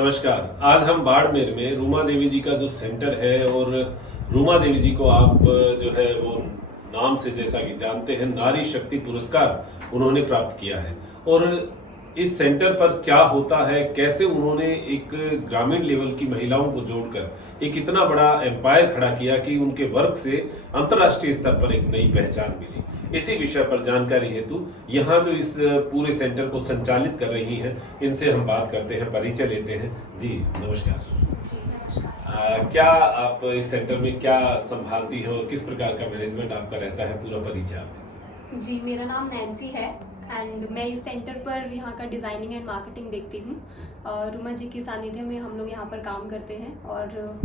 नमस्कार। आज हम बाड़मेर में रूमा देवी जी का जो सेंटर है, और रूमा देवी जी को आप जो है वो नाम से जैसा कि जानते हैं, नारी शक्ति पुरस्कार उन्होंने प्राप्त किया है। और इस सेंटर पर क्या होता है, कैसे उन्होंने एक ग्रामीण लेवल की महिलाओं को जोड़कर एक इतना बड़ा एम्पायर खड़ा किया कि उनके वर्क से अंतर्राष्ट्रीय स्तर पर एक नई पहचान मिली, इसी विषय पर जानकारी हेतु यहाँ जो इस पूरे सेंटर को संचालित कर रही हैं, इनसे हम बात करते हैं, परिचय लेते हैं। जी नमस्कार। जी नमस्कार। क्या आप इस सेंटर में क्या संभालती हैं और किस प्रकार का मैनेजमेंट आपका रहता है, पूरा परिचय आप दीजिए। जी, मेरा नाम नैन्सी है एंड मैं इस सेंटर पर यहाँ का डिज़ाइनिंग एंड मार्केटिंग देखती हूँ। रूमा जी के सानिध्य में हम लोग यहाँ पर काम करते हैं। और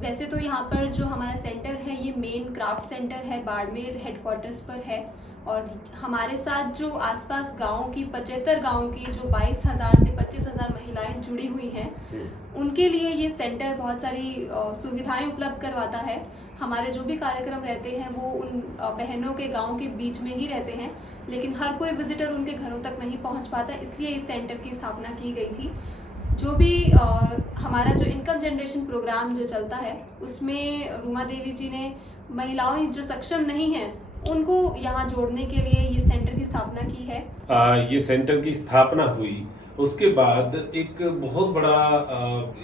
वैसे तो यहाँ पर जो हमारा सेंटर है ये मेन क्राफ्ट सेंटर है, बाड़मेर हेडक्वार्टर्स पर है। और हमारे साथ जो आसपास गांव की 75 गांव की जो 22,000 से 25,000 महिलाएं जुड़ी हुई हैं, उनके लिए ये सेंटर बहुत सारी सुविधाएं उपलब्ध करवाता है। हमारे जो भी कार्यक्रम रहते हैं वो उन बहनों के गांव के बीच में ही रहते हैं, लेकिन हर कोई विजिटर उनके घरों तक नहीं पहुंच पाता, इसलिए इस सेंटर की स्थापना की गई थी। जो भी हमारा जो इनकम जनरेशन प्रोग्राम जो चलता है, उसमें रूमा देवी जी ने महिलाओं जो सक्षम नहीं हैं उनको यहाँ जोड़ने के लिए ये सेंटर की स्थापना की है। ये सेंटर की स्थापना हुई, उसके बाद एक बहुत बड़ा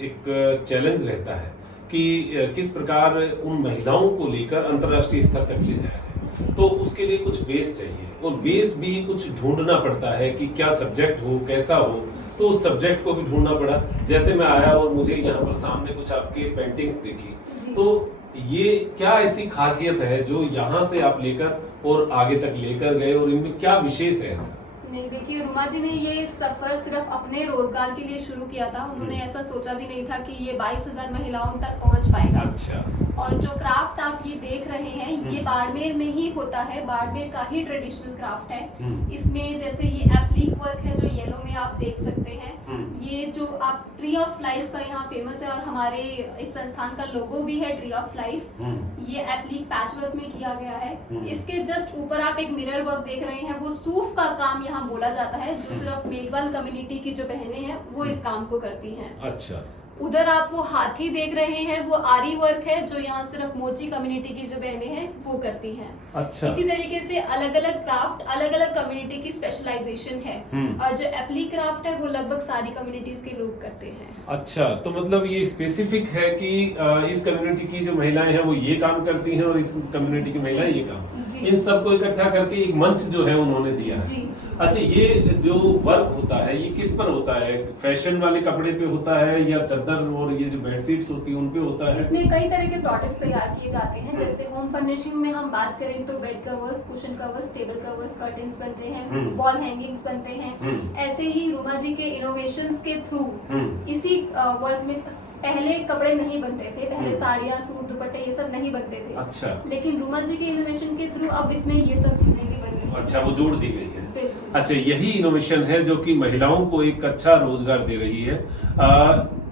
एक चैलेंज रहता है कि किस प्रकार उन महिलाओं को लेकर अंतर्राष्ट्रीय स्तर तक ले जाया जाए। तो उसके लिए कुछ बेस चाहिए, और बेस भी कुछ ढूंढना पड़ता है कि क्या सब्जेक्ट हो, कैसा हो। तो उस सब्जेक्ट को भी ढूंढना पड़ा। जैसे मैं आया और मुझे यहाँ पर सामने कुछ आपके पेंटिंग्स देखी, तो ये क्या ऐसी खासियत है जो यहाँ से आप लेकर और आगे तक लेकर गए, और इनमें क्या विशेष है ऐसा? नहीं, देखिए, रूमा जी ने ये सफर सिर्फ अपने रोजगार के लिए शुरू किया था। उन्होंने ऐसा सोचा भी नहीं था कि ये 22,000 महिलाओं तक पहुंच पाएगा। अच्छा। और जो क्राफ्ट आप ये देख रहे हैं, ये बाड़मेर में ही होता है, बाड़मेर का ही ट्रेडिशनल क्राफ्ट है। इसमें जैसे ये एप्लिक वर्क है जो येलो में आप देख सकते हैं। ये जो आप ट्री ऑफ लाइफ का यहाँ फेमस है, और हमारे इस संस्थान का लोगो भी है ट्री ऑफ लाइफ। ये एप्लिक पैच वर्क में किया गया है। इसके जस्ट ऊपर आप एक मिरर वर्क देख रहे हैं, वो सूफ का काम यहाँ बोला जाता है, जो सिर्फ मेघवाल कम्युनिटी की जो बहनें हैं वो इस काम को करती हैं। अच्छा। उधर आप वो हाथी देख रहे हैं, वो आरी वर्क है जो यहाँ सिर्फ मोची कम्युनिटी की जो बहनें हैं वो करती हैं। अच्छा। इसी तरीके से अलग अलग क्राफ्ट अलग अलग कम्युनिटी की स्पेशलाइजेशन है। और जो एप्ली क्राफ्ट है वो लगभग सारी कम्युनिटीज के लोग करते हैं। अच्छा, तो मतलब ये स्पेसिफिक है कि इस कम्युनिटी की जो महिलाएं हैं वो ये काम करती हैं, और इस कम्युनिटी की महिलाएं ये काम, इन सबको इकट्ठा करके एक मंच जो है उन्होंने दिया है। अच्छा, ये जो वर्क होता है ये किस पर होता है? फैशन वाले कपड़े पे होता है, या चादर और ये जो बेडशीट्स होती है उन पे होता है? इसमें कई तरह के प्रोडक्ट्स तैयार किए जाते हैं। जैसे होम फर्निशिंग में हम बात करें तो bed covers, cushion covers, table covers, curtains बनते हैं, वॉल हैंगिंग्स बनते हैं। ऐसे ही रूमा जी के इनोवेशंस के थ्रू इसी वर्क में पहले कपड़े नहीं बनते थे, पहले साड़ियाँ, सूट, दुपट्टे ये सब नहीं बनते थे। अच्छा। लेकिन रूमा जी के इनोवेशन के थ्रू अब इसमें ये सब चीजें भी बन रही हैं। अच्छा, वो जोड़ दी गई है। अच्छा, यही इनोवेशन है जो कि महिलाओं को एक अच्छा रोजगार दे रही है।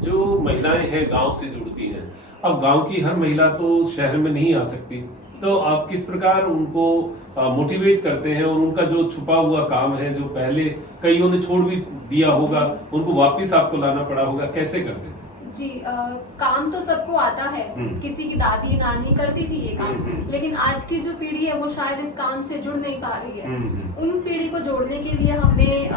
जो महिलाएं हैं गांव से जुड़ती हैं, अब गांव की हर महिला तो शहर में नहीं आ सकती, तो आप किस प्रकार उनको मोटिवेट करते हैं, और उनका जो छुपा हुआ काम है जो पहले कईयों ने छोड़ भी दिया होगा, उनको वापस आपको लाना पड़ा होगा, कैसे करते हैं? जी, काम तो सबको आता है। किसी की दादी नानी करती थी ये काम, लेकिन आज की जो पीढ़ी है वो शायद इस काम से जुड़ नहीं पा रही है। उन पीढ़ी को जोड़ने के लिए हमने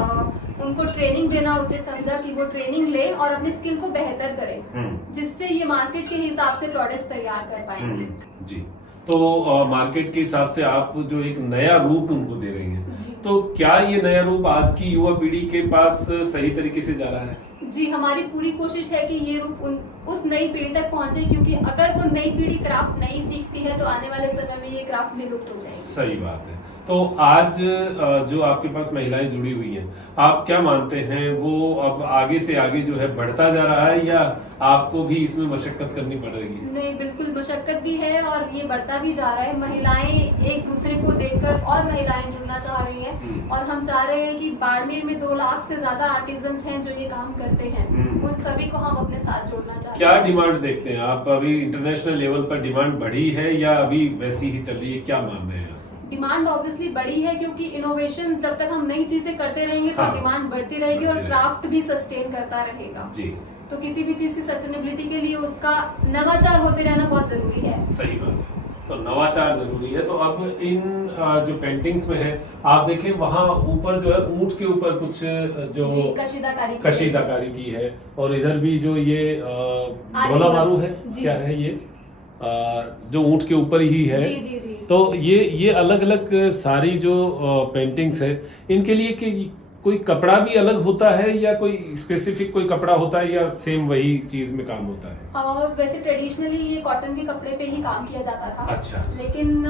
उनको ट्रेनिंग देना उचित समझा कि वो ट्रेनिंग ले और अपने स्किल को बेहतर करें, जिससे ये मार्केट के हिसाब से प्रोडक्ट्स तैयार कर पाएंगे। जी, तो मार्केट के हिसाब से आप जो एक नया रूप उनको दे रही हैं, तो क्या ये नया रूप आज की युवा पीढ़ी के पास सही तरीके से जा रहा है? जी, हमारी पूरी कोशिश है कि ये रूप उस नई पीढ़ी तक पहुंचे, क्योंकि अगर वो नई पीढ़ी क्राफ्ट नहीं सीखती है तो आने वाले समय में ये क्राफ्ट में लुप्त हो जाएगी। सही बात है। तो आज जो आपके पास महिलाएं जुड़ी हुई हैं, आप क्या मानते हैं वो अब आगे से आगे जो है बढ़ता जा रहा है, या आपको भी इसमें मशक्कत करनी पड़ रही है? नहीं, बिल्कुल मशक्कत भी है और ये बढ़ता भी जा रहा है। महिलाएं एक दूसरे को देखकर और महिलाएं जुड़ना चाह रही हैं, और हम चाह रहे हैं कि बाड़मेर में 2 लाख से ज्यादा आर्टिजन्स हैं जो ये काम करते हैं, उन सभी को हम अपने साथ जोड़ना चाहते हैं। क्या डिमांड देखते हैं आप? अभी इंटरनेशनल लेवल पर डिमांड बढ़ी है या अभी वैसी ही चल रही है, क्या मान रहे हैं? डिमांड ऑब्वियसली बढ़ी है, क्योंकि इनोवेशंस जब तक हम नई चीजें करते रहेंगे तो डिमांड बढ़ती रहेगी और क्राफ्ट भी सस्टेन करता रहेगा। जी। तो किसी भी चीज़ की सस्टेनेबिलिटी के लिए उसका नवाचार होते रहना बहुत ज़रूरी है। सही बात है, तो नवाचार जरूरी है। तो अब इन जो पेंटिंग्स में है, आप देखें वहाँ ऊपर जो है ऊंट के ऊपर कुछ जो जी, कशीदाकारी की है। कशीदाकारी की है, और इधर भी जो ये ढोला मारू है, जी। क्या है ये जो ऊंट के ऊपर ही है। जी जी जी। तो ये अलग अलग सारी जो पेंटिंग्स है, इनके लिए कि कोई कपड़ा भी अलग होता है, या कोई स्पेसिफिक कोई कपड़ा होता है, या सेम वही चीज में काम होता है? वैसे ट्रेडिशनली ये कॉटन के कपड़े पे ही काम किया जाता था। अच्छा। लेकिन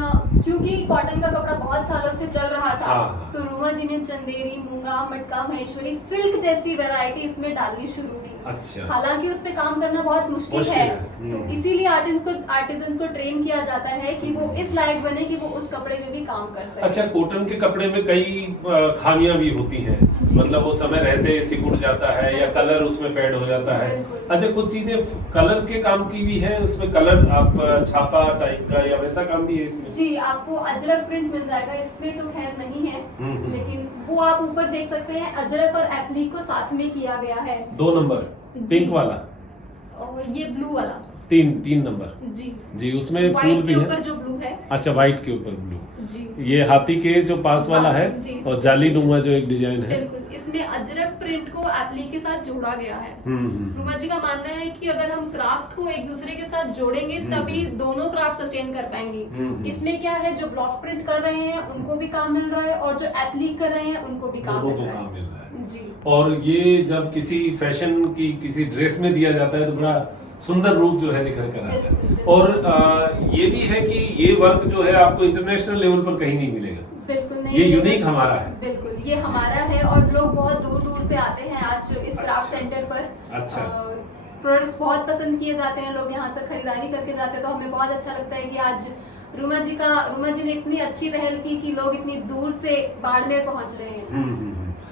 क्योंकि कॉटन का कपड़ा बहुत सालों से चल रहा था, हाँ। तो रूमा जी ने चंदेरी, मूंगा, मटका, महेश्वरी, सिल्क जैसी वैरायटी इसमें डालनी शुरू की। अच्छा। हालांकि उस पे काम करना बहुत मुश्किल मुश्किल है, है। तो इसीलिए आर्टिजन्स को ट्रेन किया जाता है कि वो इस लायक बने कि वो उस कपड़े में भी काम कर सके। अच्छा, कॉटन के कपड़े में कई खामियां भी होती हैं, जी। मतलब वो समय रहते सिकुड़ जाता है, या बिल्कुल। कलर उसमें फेड हो जाता है। बिल्कुल। अच्छा, कुछ चीजें कलर के काम की भी है, उसमें कलर आप छापा टाइप का या वैसा काम भी है इसमें? जी, आपको अजरक प्रिंट मिल जाएगा, इसमें तो खैर नहीं है, लेकिन वो आप ऊपर देख सकते हैं, अजरक और एप्लिक को साथ में किया गया है। 2 नंबर जी। पिंक वाला, और ये ब्लू वाला 3 नंबर जी जी, उसमें फूल व्हाइट भी के है। ऊपर जो ब्लू है। अच्छा, व्हाइट के ऊपर ब्लू, जी ये हाथी के जो पास वाला है, जी। और जाली नुमा जो एक डिजाइन है। बिल्कुल, इसमें अजरक प्रिंट को एप्लिक के साथ जोड़ा गया है। हम्म। रूमा जी का मानना है कि अगर हम क्राफ्ट को एक दूसरे के साथ जोड़ेंगे तभी दोनों क्राफ्ट सस्टेन कर पाएंगे। इसमें क्या है, जो ब्लॉक प्रिंट कर रहे हैं उनको भी काम मिल रहा है, और जो एप्लिक कर रहे हैं उनको भी काम दोनों मिल को रहा काम है। मिल रहा है। जी। और ये जब किसी फैशन की किसी ड्रेस में दिया जाता है तो बड़ा सुंदर रूप जो है निखर कर आता है। बिल्कुल। और ये भी है कि ये वर्क जो है आपको इंटरनेशनल लेवल पर कहीं नहीं मिलेगा, बिल्कुल नहीं, ये यूनिक हमारा है। बिल्कुल ये हमारा है, और लोग बहुत दूर दूर से आते हैं आज इस क्राफ्ट अच्छा। सेंटर पर। अच्छा। प्रोडक्ट्स बहुत पसंद किए जाते हैं, लोग यहाँ से खरीदारी करके जाते हैं, तो हमें बहुत अच्छा लगता है कि आज रूमा जी ने इतनी अच्छी पहल की कि लोग इतनी दूर से बाड़मेर पहुँच रहे हैं।